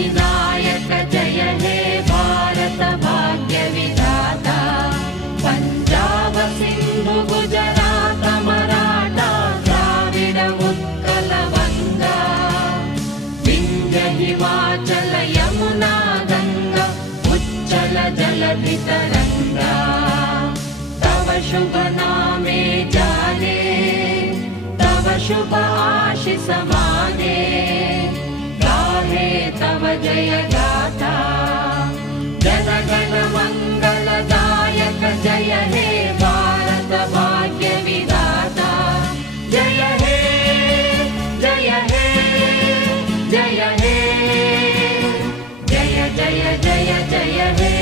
विनायक जय हे भारत भाग्य विधाता पंजाब सिंधु गुजरात मराठा द्राविड उत्कल वंगा विंध्य हिमाचल यमुना गंगा उच्चल जलधि तरंगा तव शुभ नामे जाने तव शुभ आशीष माने गाहे तव जय गाथा जन गण मंगलदायक जय हे भारत भाग्य विधाता जय हे जय हे जय हे जय जय जय जय हे